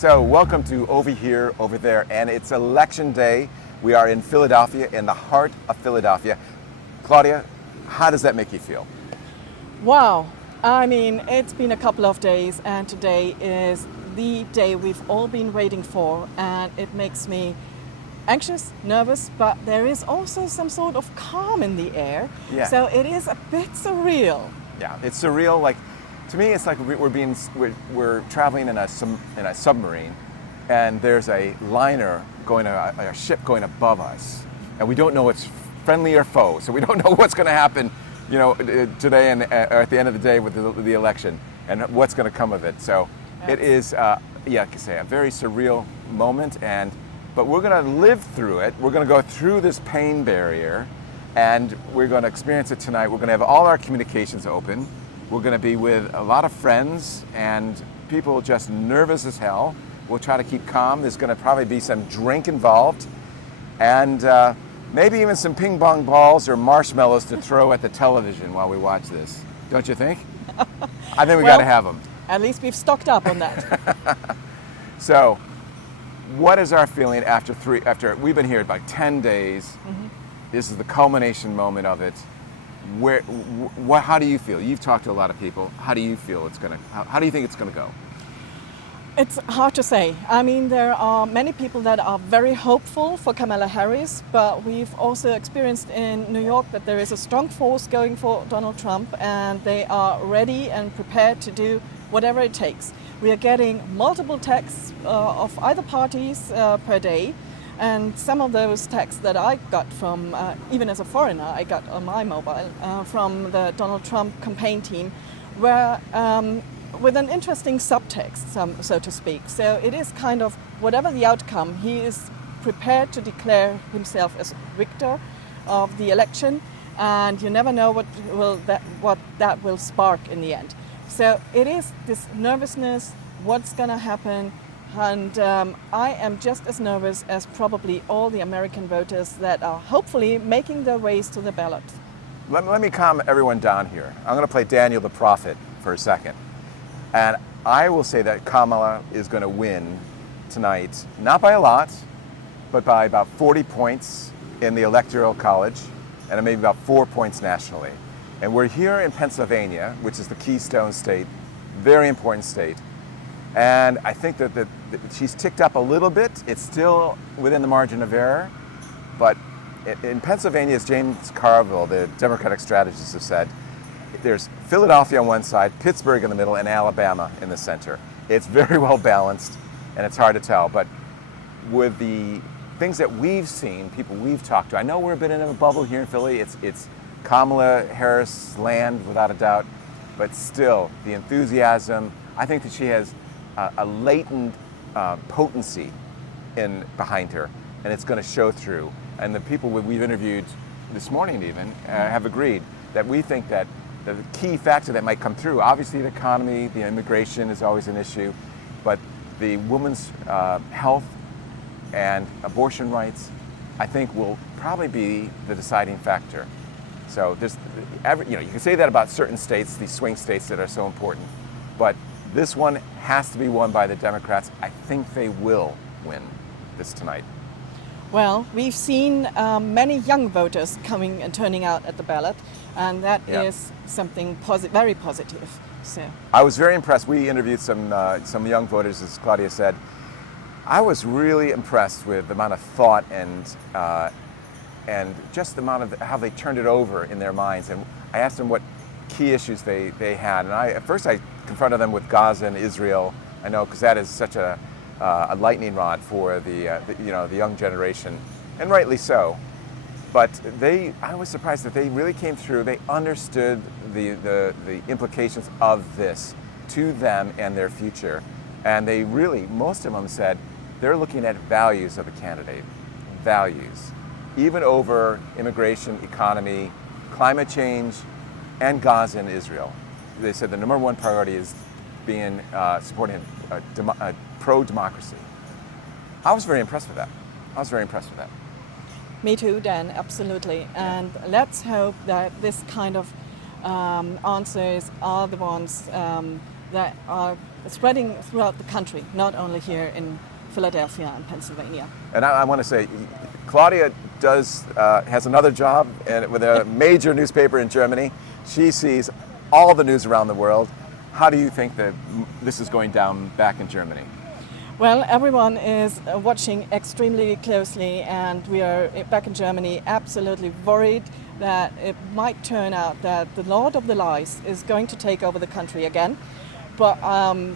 So welcome to Over Here, Over There, and it's election day. We are in Philadelphia, in the heart of Philadelphia. Claudia, how does that make you feel? Wow, I mean, it's been a couple of days and today is the day we've all been waiting for, and it makes me anxious, nervous, but there is also some sort of calm in the air. Yeah. So it is a bit surreal. Yeah, it's surreal. Like, to me, it's like we're traveling in a submarine, and there's a liner a ship going above us, and we don't know it's friendly or foe. So we don't know what's going to happen, today and at the end of the day with the election, and what's going to come of it. So it is, like I say, a very surreal moment, but we're going to live through it. We're going to go through this pain barrier, and we're going to experience it tonight. We're going to have all our communications open. We're going to be with a lot of friends and people just nervous as hell. We'll try to keep calm. There's going to probably be some drink involved, and maybe even some ping pong balls or marshmallows to throw at the television while we watch this. Don't you think? I think we got to have them. At least we've stocked up on that. So, what is our feeling after we've been here about 10 days? Mm-hmm. This is the culmination moment of it. How do you feel? You've talked to a lot of people. How do you feel how do you think it's going to go? It's hard to say. I mean, there are many people that are very hopeful for Kamala Harris, but we've also experienced in New York that there is a strong force going for Donald Trump, and they are ready and prepared to do whatever it takes. We are getting multiple texts of either parties per day. And some of those texts that I got from, even as a foreigner, I got on my mobile from the Donald Trump campaign team were with an interesting subtext, so to speak. So it is kind of, whatever the outcome, he is prepared to declare himself as victor of the election, and you never know what that will spark in the end. So it is this nervousness, what's going to happen. And I am just as nervous as probably all the American voters that are hopefully making their ways to the ballot. Let me calm everyone down here. I'm going to play Daniel the prophet for a second. And I will say that Kamala is going to win tonight, not by a lot, but by about 40 points in the Electoral College, and maybe about 4 points nationally. And we're here in Pennsylvania, which is the Keystone State, very important state. And I think that she's ticked up a little bit. It's still within the margin of error. But in Pennsylvania, as James Carville, the Democratic strategist, has said, there's Philadelphia on one side, Pittsburgh in the middle, and Alabama in the center. It's very well balanced, and it's hard to tell. But with the things that we've seen, people we've talked to, I know we're a bit in a bubble here in Philly. It's Kamala Harris land, without a doubt. But still, the enthusiasm, I think that she has a latent potency behind her, and it's going to show through. And the people we've interviewed this morning even have agreed that we think that the key factor that might come through, obviously the economy, the immigration is always an issue, but the women's health and abortion rights, I think, will probably be the deciding factor. So you can say that about certain states, these swing states that are so important, but this one has to be won by the Democrats. I think they will win this tonight. Well, we've seen many young voters coming and turning out at the ballot, and that is something very positive. So I was very impressed. We interviewed some young voters, as Claudia said. I was really impressed with the amount of thought and just the amount of how they turned it over in their minds. And I asked them what key issues they had, and at first I confronted them with Gaza and Israel. I know, because that is such a lightning rod for the young generation, and rightly so. But I was surprised that they really came through. They understood the implications of this to them and their future, and they really, most of them said they're looking at values of a candidate, values, even over immigration, economy, climate change, and Gaza and Israel. They said the number one priority is supporting pro-democracy. I was very impressed with that. Me too, Dan, absolutely. And let's hope that this kind of answers are the ones that are spreading throughout the country, not only here in Philadelphia and Pennsylvania. And I want to say, Claudia has another job with a major newspaper in Germany. She sees all the news around the world. How do you think that this is going down back in Germany? Well, everyone is watching extremely closely, and we are back in Germany absolutely worried that it might turn out that the Lord of the Lies is going to take over the country again. But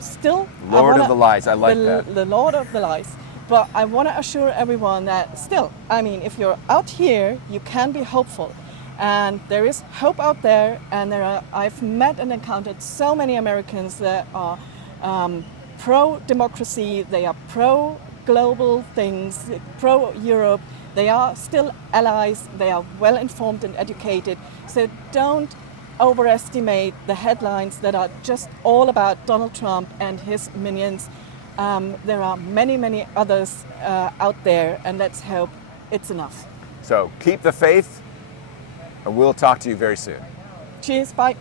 still... Lord of the Lies, I like that. The Lord of the Lies. But I want to assure everyone that still, I mean, if you're out here, you can be hopeful. And there is hope out there, and I've met and encountered so many Americans that are pro-democracy, they are pro-global things, pro-Europe, they are still allies, they are well-informed and educated. So don't overestimate the headlines that are just all about Donald Trump and his minions. There are many, many others out there, and let's hope it's enough. So keep the faith, and we'll talk to you very soon. Cheers, bye.